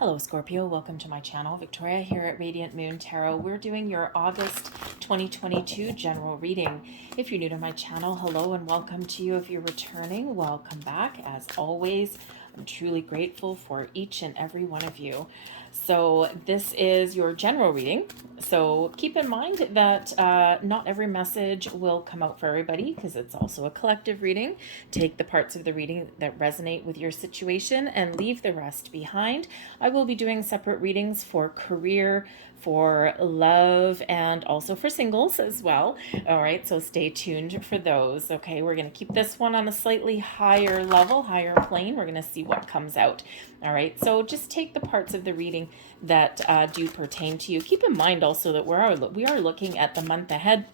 Hello Scorpio, welcome to my channel. Victoria here at Radiant Moon Tarot. We're doing your August 2022 general reading. If you're new to my channel, hello and welcome to you. If you're returning, welcome back. As always, I'm truly grateful for each and every one of you. So this is your general reading. So keep in mind that not every message will come out for everybody because it's also a collective reading. Take the parts of the reading that resonate with your situation and leave the rest behind. I will be doing separate readings for career, for love, and also for singles as well. All right, so stay tuned for those. Okay, we're going to keep this one on a slightly higher level, higher plane. We're going to see what comes out. All right, so just take the parts of the reading that do pertain to you. Keep in mind also that we are looking at the month ahead.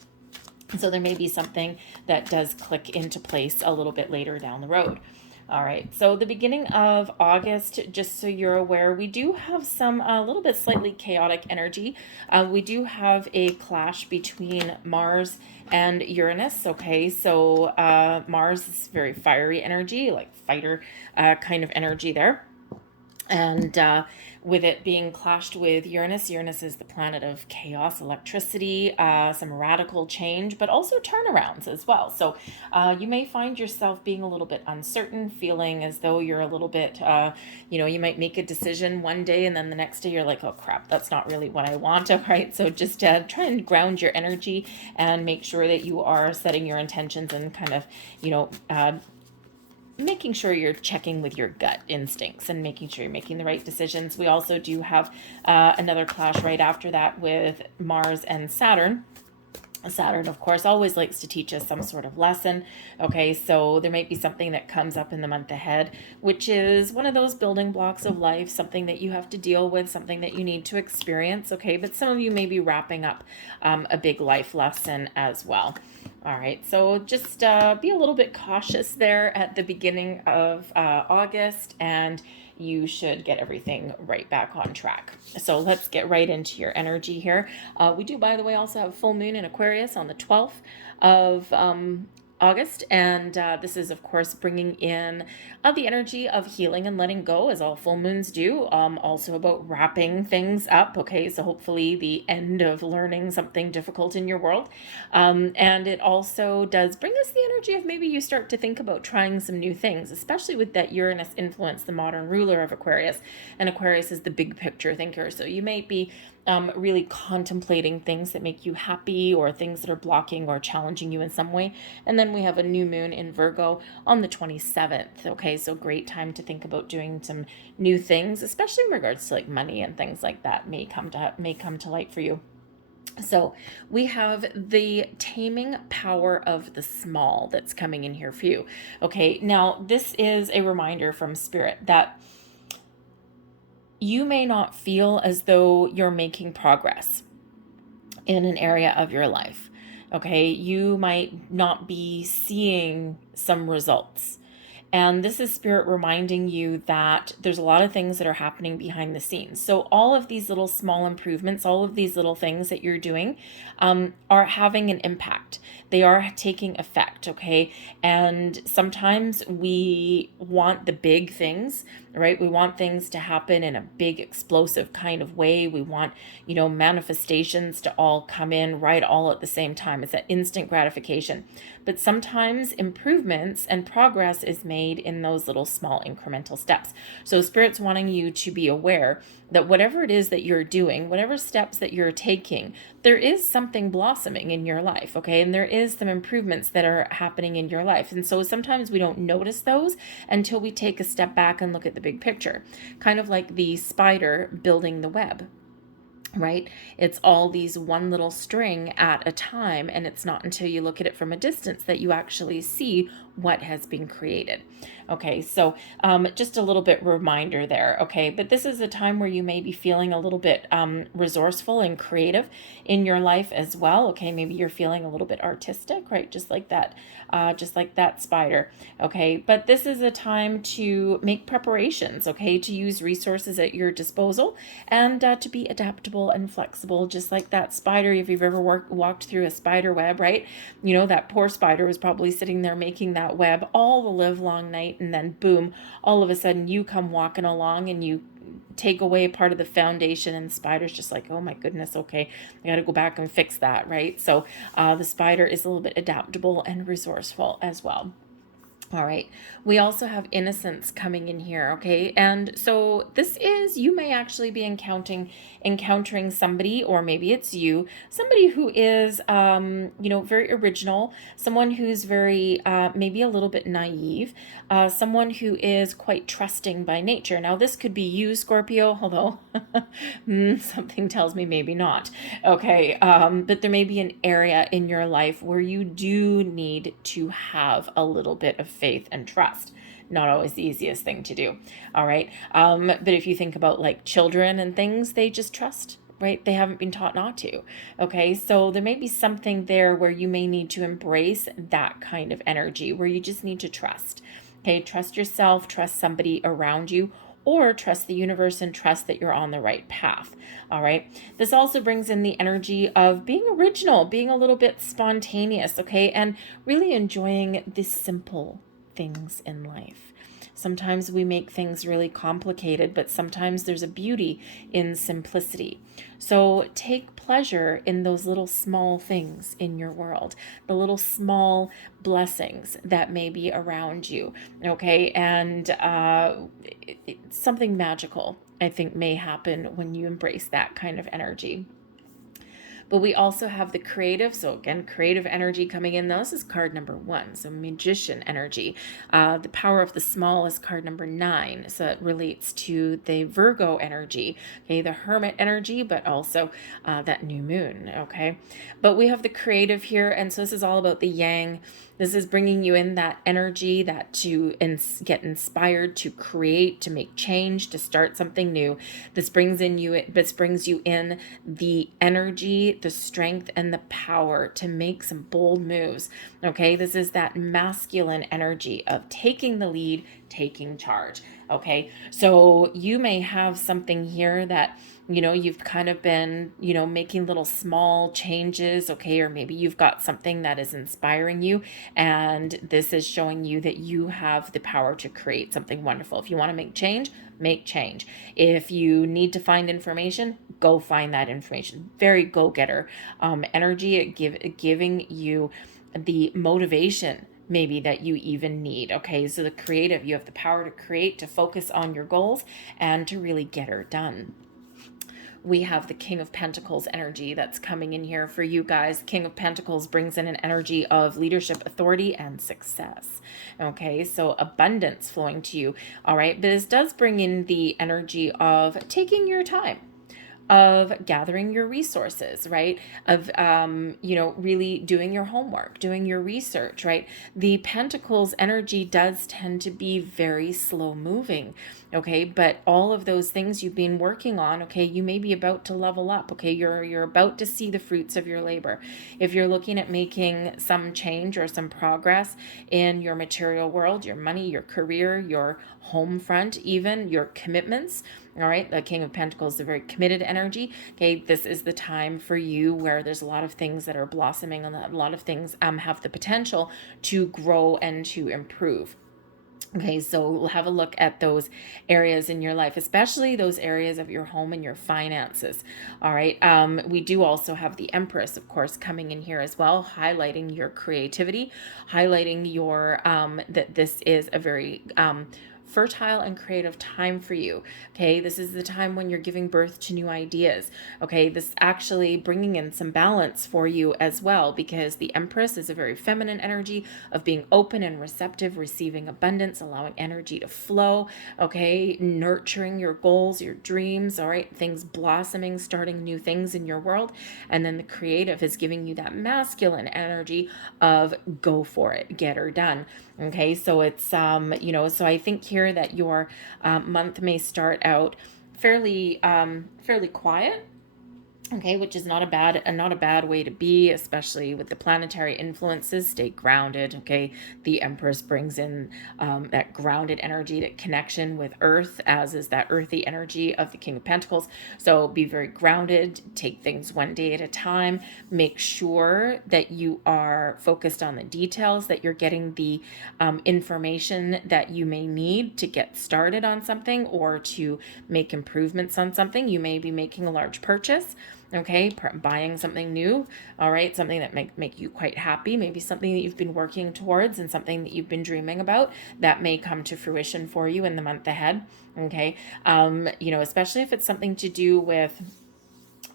So there may be something that does click into place a little bit later down the road. All right, so the beginning of August, just so you're aware, we do have some a little bit slightly chaotic energy. We do have a clash between Mars and Uranus. Okay, so Mars is very fiery energy, like fighter kind of energy there. And with it being clashed with Uranus, Uranus is the planet of chaos, electricity, some radical change, but also turnarounds as well. So you may find yourself being a little bit uncertain, feeling as though you're a little bit, you might make a decision one day and then the next day you're like, oh crap, that's not really what I want. All right, so just try and ground your energy and make sure that you are setting your intentions and kind of, making sure you're checking with your gut instincts and making sure you're making the right decisions. We also do have another clash right after that with Mars and Saturn. Saturn, of course, always likes to teach us some sort of lesson. Okay, so there might be something that comes up in the month ahead, which is one of those building blocks of life, something that you have to deal with, something that you need to experience. Okay, but some of you may be wrapping up a big life lesson as well. All right, so just be a little bit cautious there at the beginning of August, and you should get everything right back on track. So let's get right into your energy here. We do, by the way, also have full moon in Aquarius on the 12th of August, and this is of course bringing in the energy of healing and letting go, as all full moons do. Also about wrapping things up. Okay, so hopefully the end of learning something difficult in your world, and it also does bring us the energy of maybe you start to think about trying some new things, especially with that Uranus influence, the modern ruler of Aquarius, and Aquarius is the big picture thinker. So you might be really contemplating things that make you happy or things that are blocking or challenging you in some way. And then we have a new moon in Virgo on the 27th. Okay, so great time to think about doing some new things, especially in regards to like money and things like that may come to light for you. So we have the taming power of the small that's coming in here for you. Okay, now this is a reminder from Spirit that you may not feel as though you're making progress in an area of your life. Okay, you might not be seeing some results. And this is Spirit reminding you that there's a lot of things that are happening behind the scenes. So all of these little small improvements, all of these little things that you're doing are having an impact. They are taking effect, okay? And sometimes we want the big things, right? We want things to happen in a big explosive kind of way. We want, manifestations to all come in right all at the same time. It's that instant gratification. But sometimes improvements and progress is made in those little small incremental steps. So Spirit's wanting you to be aware that whatever it is that you're doing, whatever steps that you're taking, there is something blossoming in your life, okay? And there is some improvements that are happening in your life. And so sometimes we don't notice those until we take a step back and look at the big picture. Kind of like the spider building the web, right? It's all these one little string at a time, and it's not until you look at it from a distance that you actually see what has been created. Okay, so just a little bit reminder there, okay? But this is a time where you may be feeling a little bit resourceful and creative in your life as well, okay? Maybe you're feeling a little bit artistic, right? Just like that spider, okay? But this is a time to make preparations, okay? To use resources at your disposal and to be adaptable and flexible, just like that spider. If you've ever walked through a spider web, right? That poor spider was probably sitting there making that web all the live long night, and then boom, all of a sudden you come walking along and you take away part of the foundation, and the spider's just like, oh my goodness, okay, I got to go back and fix that, right? So the spider is a little bit adaptable and resourceful as well. All right. We also have innocence coming in here, okay? And so this is, you may actually be encountering somebody, or maybe it's you, somebody who is, very original, someone who's very, maybe a little bit naive, someone who is quite trusting by nature. Now, this could be you, Scorpio, although something tells me maybe not, okay? But there may be an area in your life where you do need to have a little bit of faith and trust. Not always the easiest thing to do. All right. But if you think about like children and things, they just trust, right? They haven't been taught not to. Okay. So there may be something there where you may need to embrace that kind of energy, where you just need to trust. Okay. Trust yourself, trust somebody around you, or trust the universe and trust that you're on the right path. All right. This also brings in the energy of being original, being a little bit spontaneous, okay, and really enjoying the simple things in life. Sometimes we make things really complicated, but sometimes there's a beauty in simplicity. So take pleasure in those little small things in your world, the little small blessings that may be around you, okay? And something magical, I think, may happen when you embrace that kind of energy. But we also have the creative. So again, creative energy coming in. Now, this is card number 1. So magician energy. The power of the small is card number 9. So it relates to the Virgo energy. Okay, the hermit energy, but also that new moon. Okay, but we have the creative here. And so this is all about the yang. This is bringing you in that energy, that to get inspired, to create, to make change, to start something new. This brings you in the energy, the strength, and the power to make some bold moves. Okay, this is that masculine energy of taking the lead, taking charge. Okay, so you may have something here that you've kind of been, making little small changes, okay, or maybe you've got something that is inspiring you, and this is showing you that you have the power to create something wonderful. If you want to make change, make change. If you need to find information, go find that information. Very go-getter energy, giving you the motivation maybe that you even need. Okay, so the creative, you have the power to create, to focus on your goals, and to really get her done. We have the King of Pentacles energy that's coming in here for you guys. King of Pentacles brings in an energy of leadership, authority, and success. Okay, so abundance flowing to you. All right, but this does bring in the energy of taking your time, of gathering your resources, right? Of, really doing your homework, doing your research, right? The Pentacles energy does tend to be very slow moving, okay? But all of those things you've been working on, okay, you may be about to level up, okay? You're about to see the fruits of your labor. If you're looking at making some change or some progress in your material world, your money, your career, your home front, even your commitments, all right, the King of Pentacles is a very committed energy. Okay, this is the time for you where there's a lot of things that are blossoming, and a lot of things have the potential to grow and to improve. Okay, so we'll have a look at those areas in your life, especially those areas of your home and your finances. All right, we do also have the Empress, of course, coming in here as well, highlighting your creativity, highlighting your that this is a very fertile and creative time for you. Okay, this is the time when you're giving birth to new ideas. Okay, this actually bringing in some balance for you as well, because the Empress is a very feminine energy of being open and receptive, receiving abundance, allowing energy to flow. Okay, nurturing your goals, your dreams. All right, things blossoming, starting new things in your world. And then the creative is giving you that masculine energy of go for it, get her done. Okay, so it's so I think here that your month may start out fairly quiet, Okay, which is not a bad way to be, especially with the planetary influences. Stay grounded. Okay, the Empress brings in that grounded energy, that connection with Earth, as is that earthy energy of the King of Pentacles. So be very grounded. Take things one day at a time. Make sure that you are focused on the details, that you're getting the information that you may need to get started on something or to make improvements on something. You may be making a large purchase. Okay, buying something new, all right, something that make you quite happy, maybe something that you've been working towards and something that you've been dreaming about that may come to fruition for you in the month ahead. Okay, especially if it's something to do with,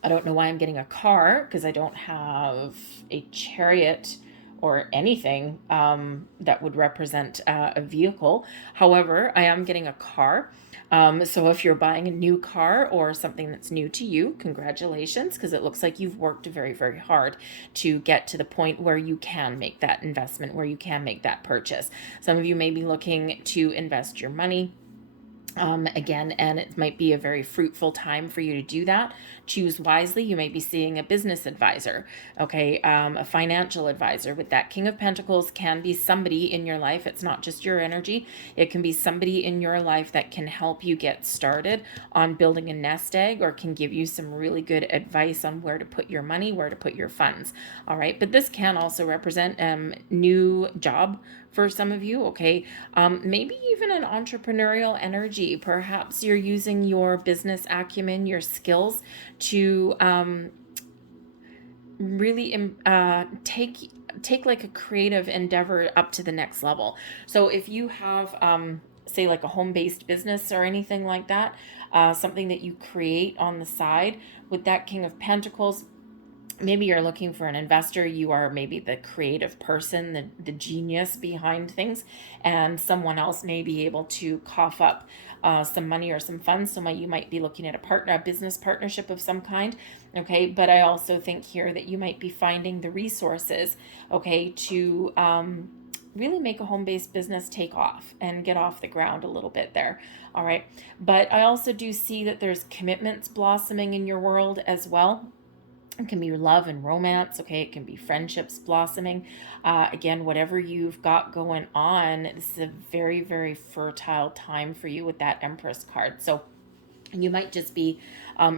I don't know why I'm getting a car, because I don't have a chariot or anything that would represent a vehicle. However, I am getting a car. So if you're buying a new car or something that's new to you, congratulations, because it looks like you've worked very, very hard to get to the point where you can make that investment, where you can make that purchase. Some of you may be looking to invest your money again, and it might be a very fruitful time for you to do that. Choose wisely. You may be seeing a business advisor, okay, a financial advisor. With that King of Pentacles can be somebody in your life. It's not just your energy. It can be somebody in your life that can help you get started on building a nest egg, or can give you some really good advice on where to put your money, where to put your funds. All right, but this can also represent new job for some of you, okay? Maybe even an entrepreneurial energy. Perhaps you're using your business acumen, your skills to really take like a creative endeavor up to the next level. So if you have say like a home-based business or anything like that, something that you create on the side with that King of Pentacles, maybe you're looking for an investor. You are maybe the creative person, the genius behind things, and someone else may be able to cough up some money or some funds. So you might be looking at a business partnership of some kind. Okay, but I also think here that you might be finding the resources, okay, to really make a home-based business take off and get off the ground a little bit there. All right, but I also do see that there's commitments blossoming in your world as well. It can be love and romance, okay? It can be friendships blossoming. Again, whatever you've got going on, this is a very, very fertile time for you with that Empress card. So you might just be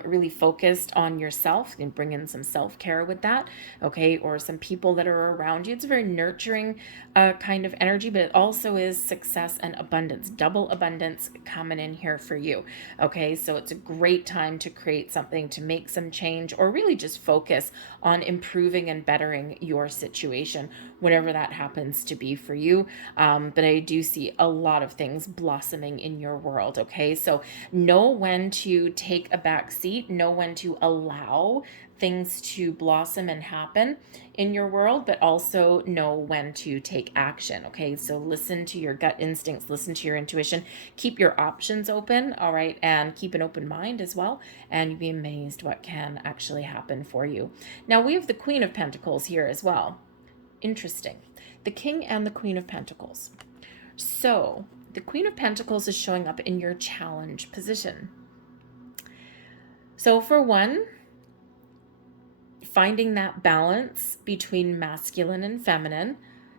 really focused on yourself and bring in some self-care with that, okay? Or some people that are around you. It's a very nurturing kind of energy, but it also is success and abundance, double abundance coming in here for you, okay? So it's a great time to create something, to make some change, or really just focus on improving and bettering your situation, whatever that happens to be for you. But I do see a lot of things blossoming in your world, okay? So know when to take a back seat, know when to allow things to blossom and happen in your world, but also know when to take action, okay? So listen to your gut instincts, listen to your intuition, keep your options open, all right? And keep an open mind as well, and you'll be amazed what can actually happen for you. Now we have the Queen of Pentacles here as well. Interesting. The King and the Queen of Pentacles. So the Queen of Pentacles is showing up in your challenge position. So for one, finding that balance between masculine and feminine,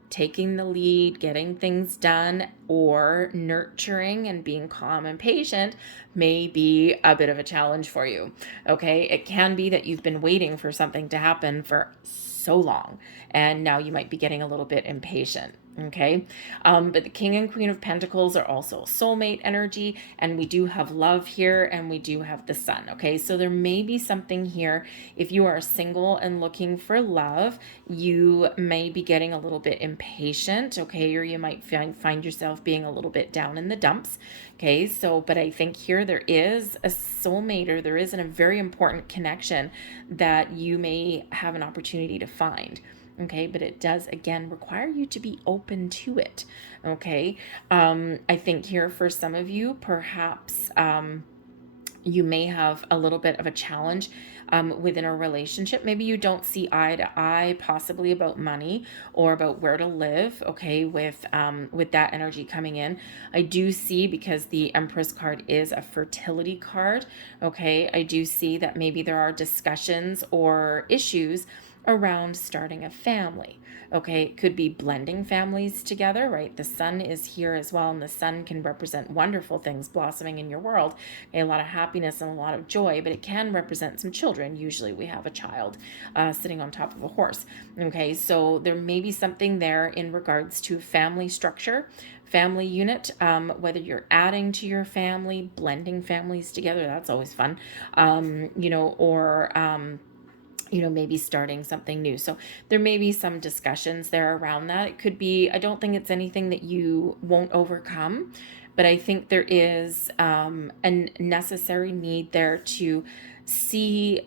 taking the lead, getting things done, or nurturing and being calm and patient may be a bit of a challenge for you, okay? It can be that you've been waiting for something to happen for so long, and now you might be getting a little bit impatient. Okay, but the King and Queen of Pentacles are also soulmate energy, and we do have love here, and we do have the Sun. Okay, so there may be something here. If you are single and looking for love, you may be getting a little bit impatient, okay, or you might find yourself being a little bit down in the dumps. Okay, so but I think here there is a soulmate, or there is a very important connection that you may have an opportunity to find. Okay, but it does again require you to be open to it. Okay, I think here for some of you, perhaps You may have a little bit of a challenge within a relationship. Maybe you don't see eye to eye, possibly about money or about where to live. Okay, with that energy coming in, I do see, because the Empress card is a fertility card. Okay, I do see that maybe there are discussions or issues around starting a family. Okay, it could be blending families together, right? The sun is here as well, and the sun can represent wonderful things blossoming in your world. Okay, a lot of happiness and a lot of joy, but it can represent some children. Usually we have a child sitting on top of a horse. Okay, so there may be something there in regards to family structure, family unit, whether you're adding to your family, blending families together, that's always fun, or maybe starting something new. So there may be some discussions there around that. It could be, I don't think it's anything that you won't overcome, but I think there is a necessary need there to see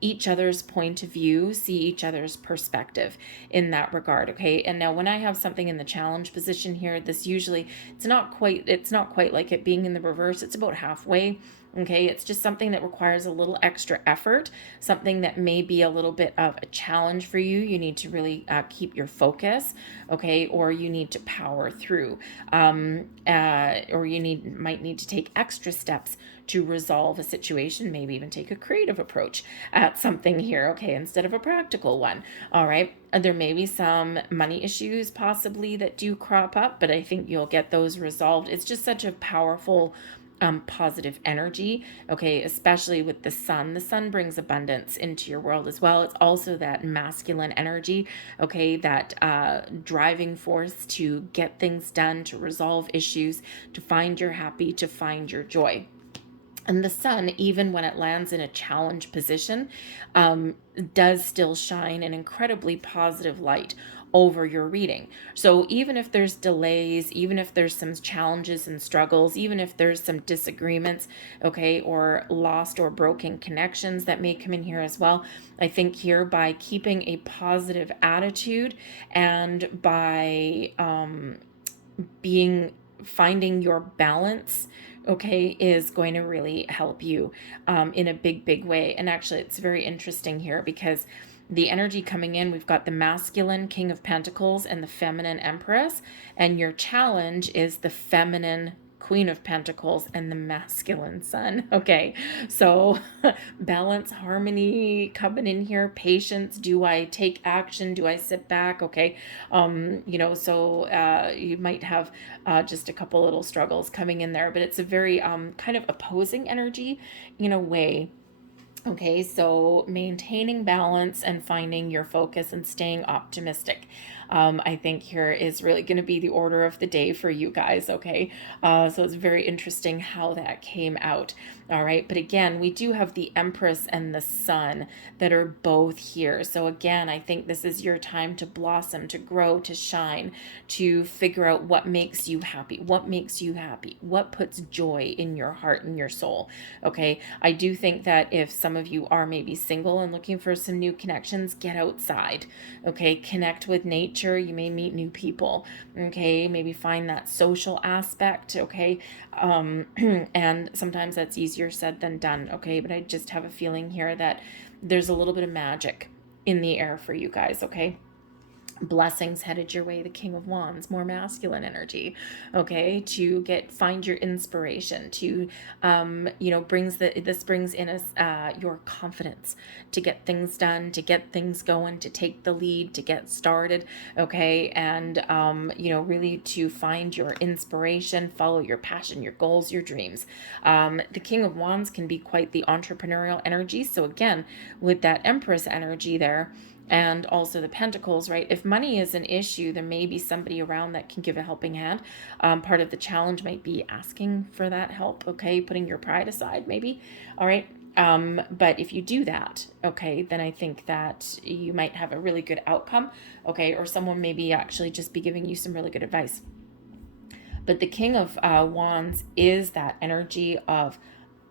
each other's point of view, see each other's perspective in that regard. Okay. And now when I have something in the challenge position here, this usually, it's not quite like it being in the reverse. It's about halfway. Okay, it's just something that requires a little extra effort, something that may be a little bit of a challenge for you. You need to really keep your focus, okay, or you need to power through, or you might need to take extra steps to resolve a situation, maybe even take a creative approach at something here, okay, instead of a practical one. All right, there may be some money issues possibly that do crop up, but I think you'll get those resolved. It's just such a powerful positive energy, okay, especially with the sun. The sun brings abundance into your world as well. It's also that masculine energy, okay, that driving force to get things done, to resolve issues, to find your happy, to find your joy. And the sun, even when it lands in a challenge position, does still shine an incredibly positive light over your reading. So even if there's delays, even if there's some challenges and struggles, even if there's some disagreements, okay, or lost or broken connections that may come in here as well, I think here by keeping a positive attitude and by finding your balance, okay, is going to really help you in a big way. And actually, it's very interesting here because the energy coming in, we've got the masculine King of Pentacles and the feminine Empress, and your challenge is the feminine Queen of Pentacles and the masculine Sun. Okay, so balance, harmony coming in here, patience. Do I take action? Do I sit back? Okay, so you might have just a couple little struggles coming in there, but it's a very kind of opposing energy in a way. Okay, so maintaining balance and finding your focus and staying optimistic. I think here is really going to be the order of the day for you guys, okay? So it's very interesting how that came out, all right? But again, we do have the Empress and the Sun that are both here. So again, I think this is your time to blossom, to grow, to shine, to figure out what makes you happy, what puts joy in your heart and your soul, okay? I do think that if some of you are maybe single and looking for some new connections, get outside, okay? Connect with nature. You may meet new people, okay? Maybe find that social aspect, okay? And sometimes that's easier said than done, okay? But I just have a feeling here that there's a little bit of magic in the air for you guys, okay? Blessings headed your way. The King of Wands, more masculine energy, okay, to find your inspiration, to this brings in your confidence to get things done, to get things going, to take the lead, to get started, okay, and really to find your inspiration, follow your passion, your goals, your dreams. The King of Wands can be quite the entrepreneurial energy, so again, with that Empress energy there, and also the Pentacles, right? If money is an issue, there may be somebody around that can give a helping hand. Part of the challenge might be asking for that help, okay? Putting your pride aside, maybe. All right. But if you do that, okay, then I think that you might have a really good outcome, okay? Or someone maybe actually just be giving you some really good advice. But the King of Wands is that energy of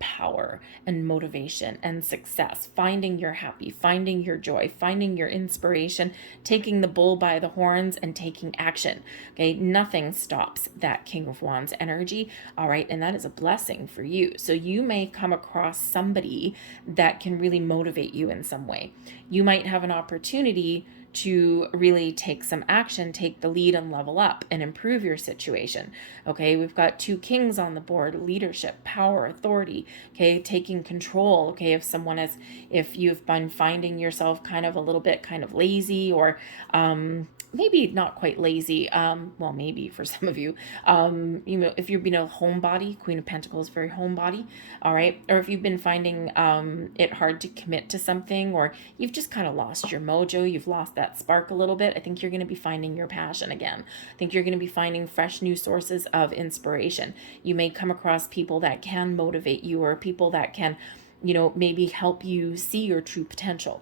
power and motivation and success, finding your happy, finding your joy, finding your inspiration, taking the bull by the horns and taking action. Okay, nothing stops that King of Wands energy. All right, and that is a blessing for you. So you may come across somebody that can really motivate you in some way. You might have an opportunity to really take some action, take the lead and level up and improve your situation. Okay, we've got 2 kings on the board: leadership, power, authority. Okay, taking control. Okay, if you've been finding yourself kind of a little bit kind of lazy, or maybe not quite lazy, well, maybe for some of you, if you've been a homebody, Queen of Pentacles, very homebody, all right, or if you've been finding it hard to commit to something, or you've just kind of lost your mojo, you've lost that spark a little bit, I think you're going to be finding your passion again. I think you're going to be finding fresh new sources of inspiration. You may come across people that can motivate you, or people that can, maybe help you see your true potential.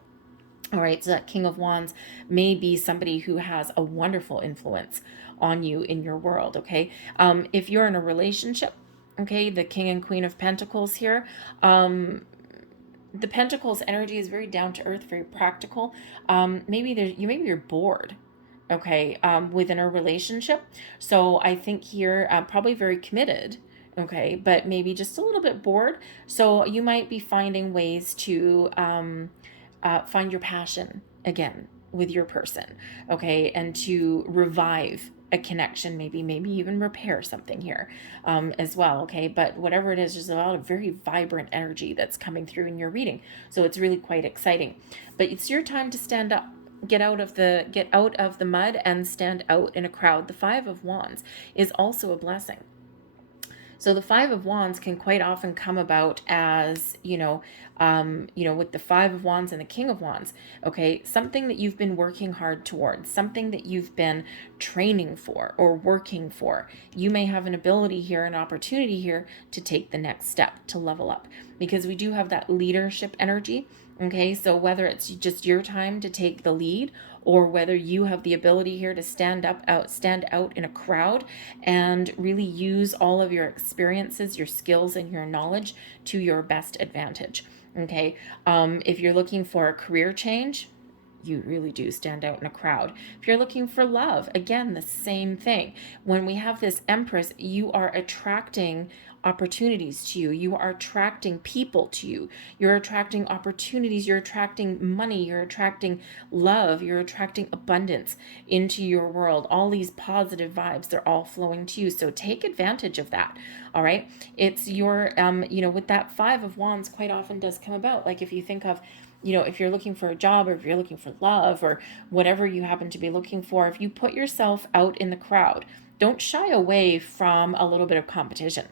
All right, so that King of Wands may be somebody who has a wonderful influence on you in your world, okay? If you're in a relationship, okay, the King and Queen of Pentacles here, the Pentacles energy is very down to earth, very practical. Maybe you're bored, okay, within a relationship. So I think here, probably very committed, okay, but maybe just a little bit bored. So you might be finding ways to find your passion again with your person, okay, and to revive a connection, maybe even repair something here as well, okay. But whatever it is, there's a lot of very vibrant energy that's coming through in your reading, so it's really quite exciting. But it's your time to stand up, get out of the mud and stand out in a crowd. The 5 of Wands is also a blessing. So the 5 of Wands can quite often come about as, with the 5 of Wands and the King of Wands, okay, something that you've been working hard towards, something that you've been training for or working for. You may have an ability here, an opportunity here to take the next step, to level up, because we do have that leadership energy. Okay, so whether it's just your time to take the lead, or whether you have the ability here to stand out in a crowd and really use all of your experiences, your skills, and your knowledge to your best advantage. Okay, if you're looking for a career change, you really do stand out in a crowd. If you're looking for love, again, the same thing. When we have this Empress, you are attracting opportunities to you. You are attracting people to you. You're attracting opportunities. You're attracting money. You're attracting love. You're attracting abundance into your world. All these positive vibes, they're all flowing to you. So take advantage of that. All right. It's your, with that 5 of Wands quite often does come about. Like if you think of, if you're looking for a job, or if you're looking for love, or whatever you happen to be looking for, if you put yourself out in the crowd, don't shy away from a little bit of competition.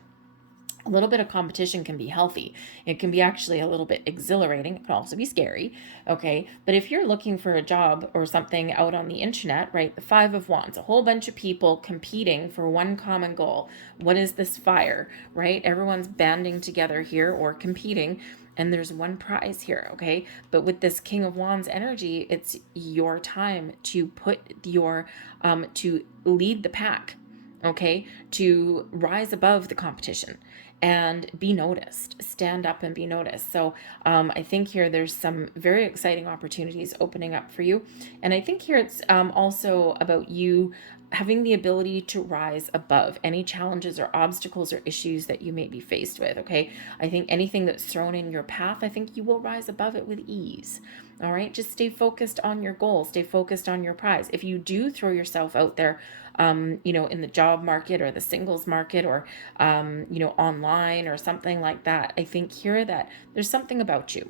A little bit of competition can be healthy. It can be actually a little bit exhilarating. It can also be scary, okay? But if you're looking for a job or something out on the internet, right, the 5 of Wands, a whole bunch of people competing for one common goal. What is this fire, right? Everyone's banding together here, or competing, and there's one prize here, okay? But with this King of Wands energy, it's your time to put your, to lead the pack, okay? To rise above the competition and be noticed, stand up and be noticed. So I think here there's some very exciting opportunities opening up for you. And I think here it's also about you having the ability to rise above any challenges or obstacles or issues that you may be faced with, okay? I think anything that's thrown in your path, I think you will rise above it with ease. All right, just stay focused on your goal, stay focused on your prize. If you do throw yourself out there, in the job market or the singles market, or, online or something like that, I think here that there's something about you.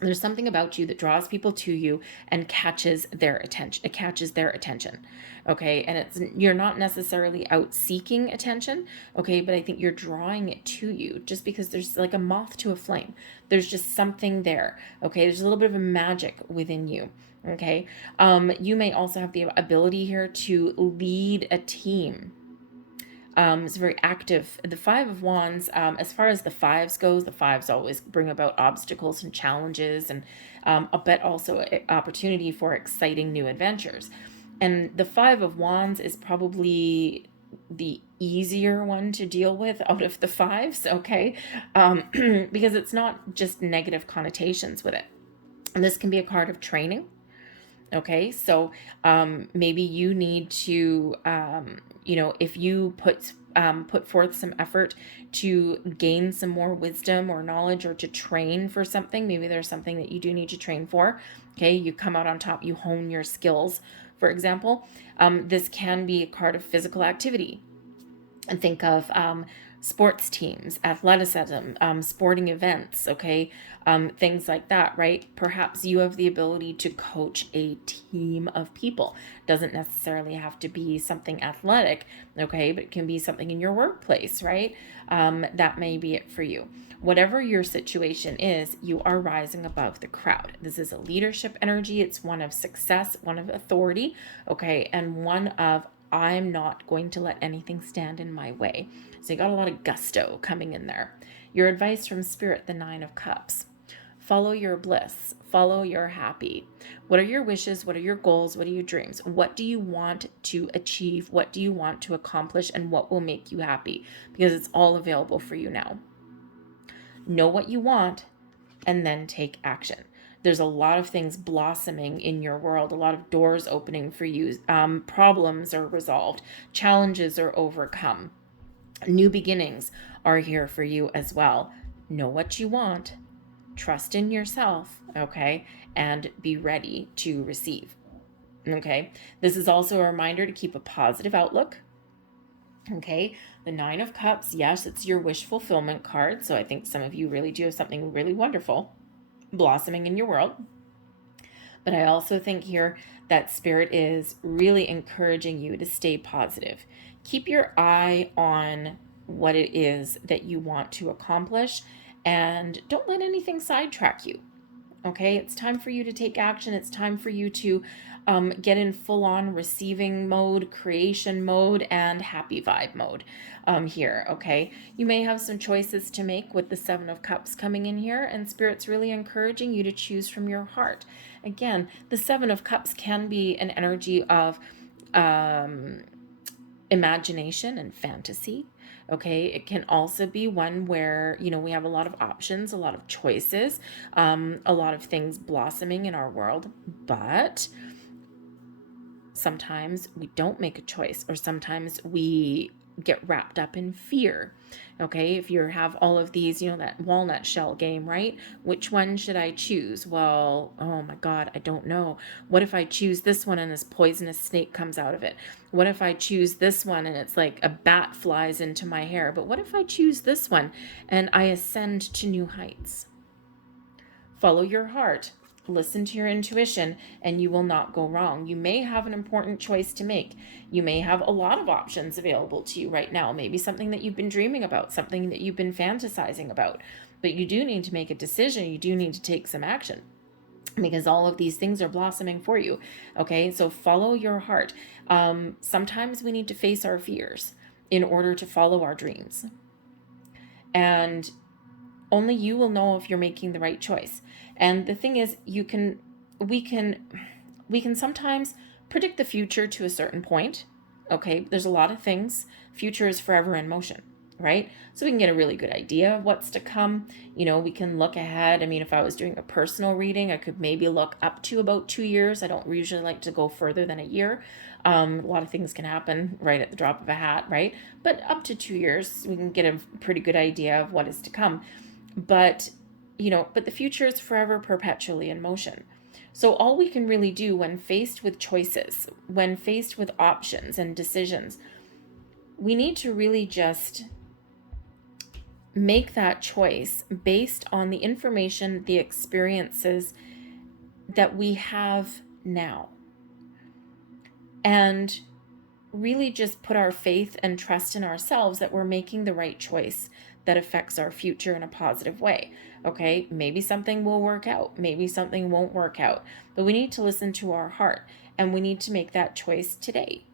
There's something about you that draws people to you and catches their attention. It catches their attention, okay? And you're not necessarily out seeking attention, okay? But I think you're drawing it to you just because there's like a moth to a flame. There's just something there, okay? There's a little bit of a magic within you, okay? You may also have the ability here to lead a team. It's very active. The 5 of Wands, as far as the 5s goes, the 5s always bring about obstacles and challenges, and but also an opportunity for exciting new adventures. And the 5 of Wands is probably the easier one to deal with out of the fives, okay? Because it's not just negative connotations with it. And this can be a card of training. Okay, so maybe you need to, if you put forth some effort to gain some more wisdom or knowledge, or to train for something, maybe there's something that you do need to train for. Okay, you come out on top, you hone your skills, for example. This can be a card of physical activity. And think of sports teams, athleticism, sporting events, okay, things like that, right? Perhaps you have the ability to coach a team of people. Doesn't necessarily have to be something athletic, okay, but it can be something in your workplace, right? That may be it for you. Whatever your situation is, you are rising above the crowd. This is a leadership energy. It's one of success, one of authority, okay, and one of I'm not going to let anything stand in my way. So you got a lot of gusto coming in there. Your advice from Spirit, the 9 of Cups. Follow your bliss. Follow your happy. What are your wishes? What are your goals? What are your dreams? What do you want to achieve? What do you want to accomplish? And what will make you happy? Because it's all available for you now. Know what you want and then take action. There's a lot of things blossoming in your world, a lot of doors opening for you. Problems are resolved, challenges are overcome, new beginnings are here for you as well. Know what you want, trust in yourself, okay, and be ready to receive. Okay, this is also a reminder to keep a positive outlook. Okay, the 9 of Cups, yes, it's your wish fulfillment card. So I think some of you really do have something really wonderful blossoming in your world. But I also think here that Spirit is really encouraging you to stay positive. Keep your eye on what it is that you want to accomplish, and don't let anything sidetrack you. Okay, it's time for you to take action. It's time for you to get in full-on receiving mode, creation mode, and happy vibe mode here, okay? You may have some choices to make with the 7 of Cups coming in here, and Spirit's really encouraging you to choose from your heart. Again, the 7 of Cups can be an energy of imagination and fantasy. Okay, it can also be one where, we have a lot of options, a lot of choices, a lot of things blossoming in our world, but sometimes we don't make a choice, or sometimes we get wrapped up in fear. Okay, if you have all of these, that walnut shell game, right? Which one should I choose? Well, oh my God, I don't know. What if I choose this one and this poisonous snake comes out of it? What if I choose this one and it's like a bat flies into my hair? But what if I choose this one and I ascend to new heights? Follow your heart. Listen to your intuition, and you will not go wrong. You may have an important choice to make. You may have a lot of options available to you right now. Maybe something that you've been dreaming about, something that you've been fantasizing about. But you do need to make a decision. You do need to take some action, because all of these things are blossoming for you. Okay, so follow your heart. Sometimes we need to face our fears in order to follow our dreams. And only you will know if you're making the right choice. And the thing is, we can sometimes predict the future to a certain point. Okay, there's a lot of things. Future is forever in motion, right? So we can get a really good idea of what's to come. We can look ahead. I mean, if I was doing a personal reading, I could maybe look up to about 2 years. I don't usually like to go further than a year. A lot of things can happen right at the drop of a hat, right? But up to 2 years, we can get a pretty good idea of what is to come. But the future is forever, perpetually in motion. So all we can really do when faced with choices, when faced with options and decisions, we need to really just make that choice based on the information, the experiences that we have now. And really just put our faith and trust in ourselves that we're making the right choice that affects our future in a positive way. Okay, maybe something will work out, maybe something won't work out, but we need to listen to our heart, and we need to make that choice today.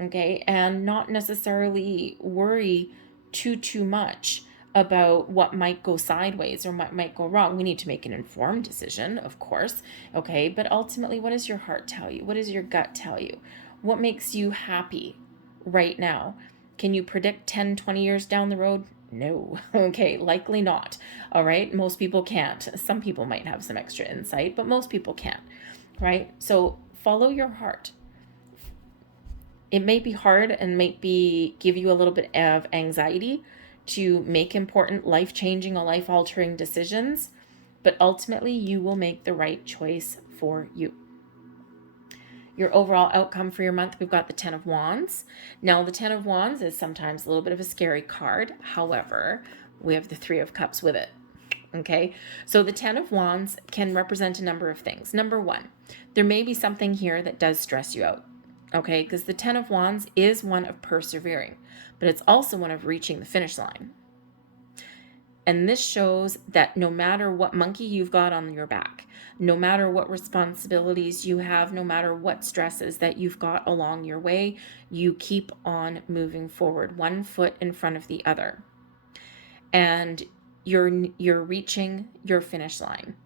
Okay, and not necessarily worry too much about what might go sideways or what might go wrong. We need to make an informed decision, of course. Okay, but ultimately, what does your heart tell you? What does your gut tell you? What makes you happy right now? Can you predict 10, 20 years down the road? No. Okay, likely not. All right, most people can't. Some people might have some extra insight, but most people can't, right? So follow your heart. It may be hard and might be give you a little bit of anxiety to make important life-changing or life-altering decisions, but ultimately you will make the right choice for you. Your overall outcome for your month, we've got the 10 of Wands. Now, the 10 of Wands is sometimes a little bit of a scary card. However, we have the 3 of Cups with it. Okay, so the 10 of Wands can represent a number of things. Number one, there may be something here that does stress you out. Okay, because the 10 of Wands is one of persevering, but it's also one of reaching the finish line. And this shows that no matter what monkey you've got on your back, no matter what responsibilities you have, no matter what stresses that you've got along your way, you keep on moving forward, one foot in front of the other. And you're reaching your finish line.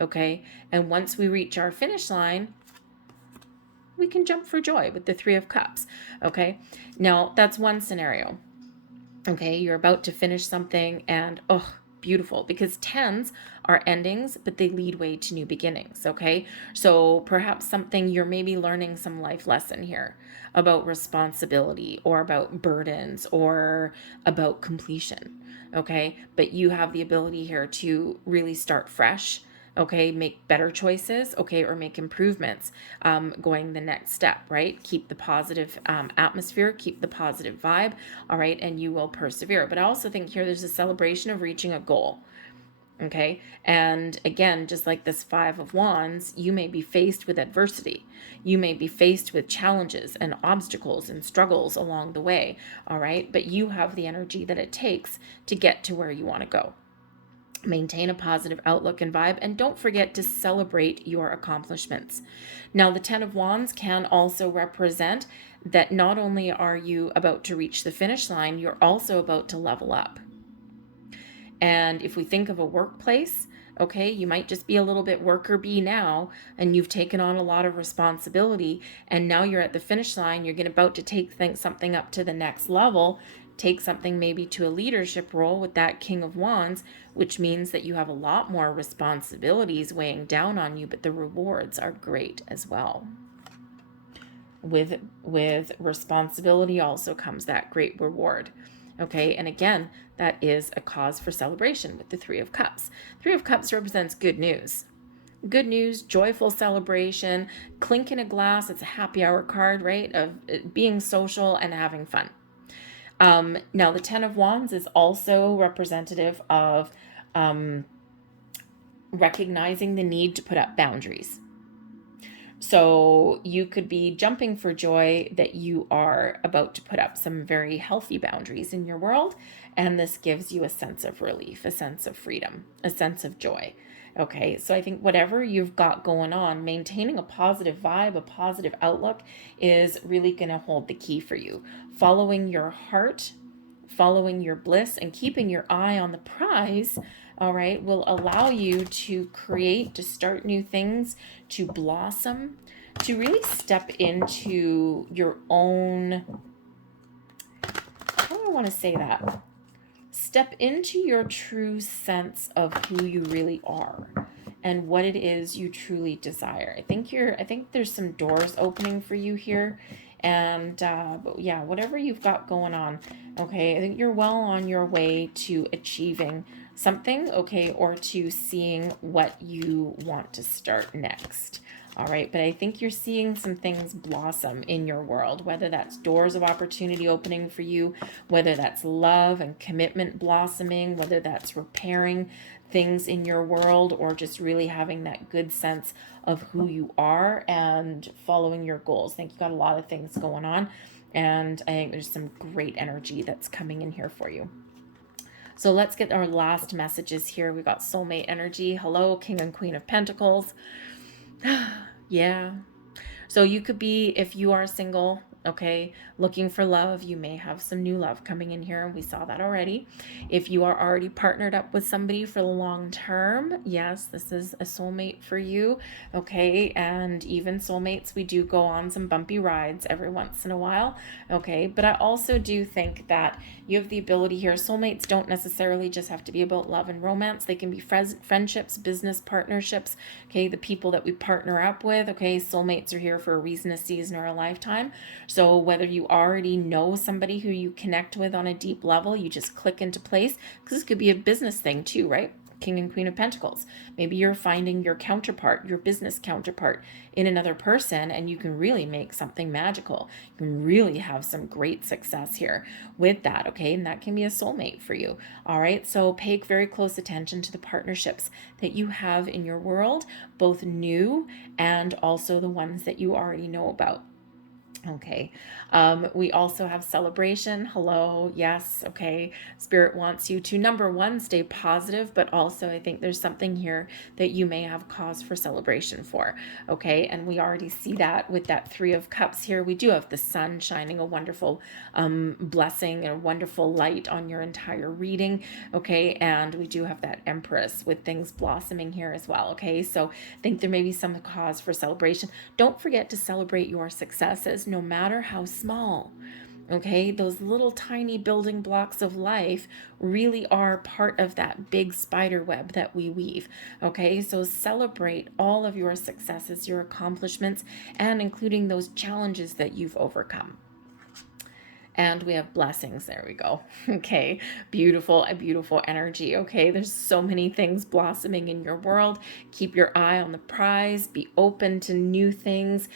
Okay? And once we reach our finish line, we can jump for joy with the 3 of Cups. Okay? Now, that's one scenario. Okay, you're about to finish something and beautiful, because 10s are endings, but they lead way to new beginnings. Okay, so perhaps something you're maybe learning some life lesson here about responsibility or about burdens or about completion. Okay, but you have the ability here to really start fresh. Okay, make better choices, okay, or make improvements going the next step, right? Keep the positive atmosphere, keep the positive vibe, all right, and you will persevere. But I also think here there's a celebration of reaching a goal, okay? And again, just like this 5 of Wands, you may be faced with adversity. You may be faced with challenges and obstacles and struggles along the way, all right? But you have the energy that it takes to get to where you want to go. Maintain a positive outlook and vibe, and don't forget to celebrate your accomplishments. Now, the 10 of Wands can also represent that not only are you about to reach the finish line, you're also about to level up. And if we think of a workplace, okay, you might just be a little bit worker bee now, and you've taken on a lot of responsibility, and now you're at the finish line, you're about to take something up to the next level, take something maybe to a leadership role with that King of Wands, which means that you have a lot more responsibilities weighing down on you, but the rewards are great as well. With responsibility also comes that great reward. Okay, and again, that is a cause for celebration with the 3 of Cups. 3 of Cups represents good news. Good news, joyful celebration, clink in a glass. It's a happy hour card, right? Of being social and having fun. Now, the 10 of Wands is also representative of recognizing the need to put up boundaries. So you could be jumping for joy that you are about to put up some very healthy boundaries in your world, and this gives you a sense of relief, a sense of freedom, a sense of joy. Okay, so I think whatever you've got going on, maintaining a positive vibe, a positive outlook is really going to hold the key for you. Following your heart, following your bliss, and keeping your eye on the prize, all right, will allow you to create, to start new things, to blossom, to really step into your own, how do I want to say that? Step into your true sense of who you really are and what it is you truly desire. I think there's some doors opening for you here. And but yeah, whatever you've got going on, okay, I think you're well on your way to achieving something, okay, or to seeing what you want to start next. All right, but I think you're seeing some things blossom in your world, whether that's doors of opportunity opening for you, whether that's love and commitment blossoming, whether that's repairing things in your world, or just really having that good sense of who you are and following your goals. I think you've got a lot of things going on, and I think there's some great energy that's coming in here for you. So let's get our last messages here. We've got soulmate energy. Hello, King and Queen of Pentacles. Yeah. So you could be, if you are single, Okay, looking for love. You may have some new love coming in here, and we saw that already. If you are already partnered up with somebody for the long term, yes, this is a soulmate for you. Okay, and even soulmates, we do go on some bumpy rides every once in a while. Okay, but I also do think that you have the ability here. Soulmates don't necessarily just have to be about love and romance, they can be friendships, business partnerships. Okay, the people that we partner up with. Okay, soulmates are here for a reason, a season, or a lifetime. So whether you already know somebody who you connect with on a deep level, you just click into place, because this could be a business thing too, right? King and Queen of Pentacles. Maybe you're finding your counterpart, your business counterpart in another person, and you can really make something magical. You can really have some great success here with that, okay? And that can be a soulmate for you, all right? So pay very close attention to the partnerships that you have in your world, both new and also the ones that you already know about. Okay. We also have celebration. Hello. Yes. Okay. Spirit wants you to, number one, stay positive, but also I think there's something here that you may have cause for celebration for. Okay. And we already see that with that Three of Cups here. We do have the sun shining a wonderful blessing and a wonderful light on your entire reading. Okay. And we do have that Empress with things blossoming here as well. Okay. So I think there may be some cause for celebration. Don't forget to celebrate your successes, no matter how small. Okay, those little tiny building blocks of life really are part of that big spider web that we weave. Okay, so celebrate all of your successes, your accomplishments, and including those challenges that you've overcome. And we have blessings. There we go. Okay. Beautiful, a beautiful energy. Okay. There's so many things blossoming in your world. Keep your eye on the prize. Be open to new things.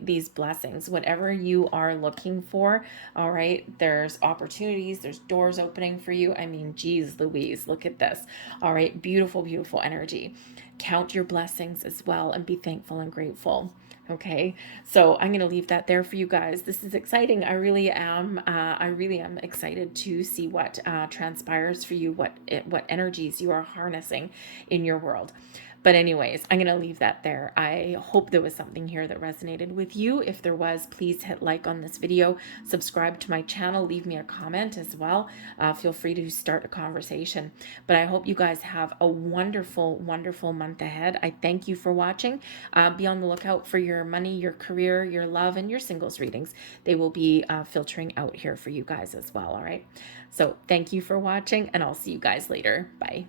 These blessings, whatever you are looking for. All right. There's opportunities. There's doors opening for you. I mean, geez, Louise, look at this. All right. Beautiful, beautiful energy. Count your blessings as well and be thankful and grateful. Okay, so I'm going to leave that there for you guys. This is exciting. I really am. I really am excited to see what transpires for you, what energies you are harnessing in your world. But anyways, I'm going to leave that there. I hope there was something here that resonated with you. If there was, please hit like on this video, subscribe to my channel, leave me a comment as well. Feel free to start a conversation. But I hope you guys have a wonderful, wonderful month ahead. I thank you for watching. Be on the lookout for your money, your career, your love, and your singles readings. They will be filtering out here for you guys as well, all right? So thank you for watching, and I'll see you guys later. Bye.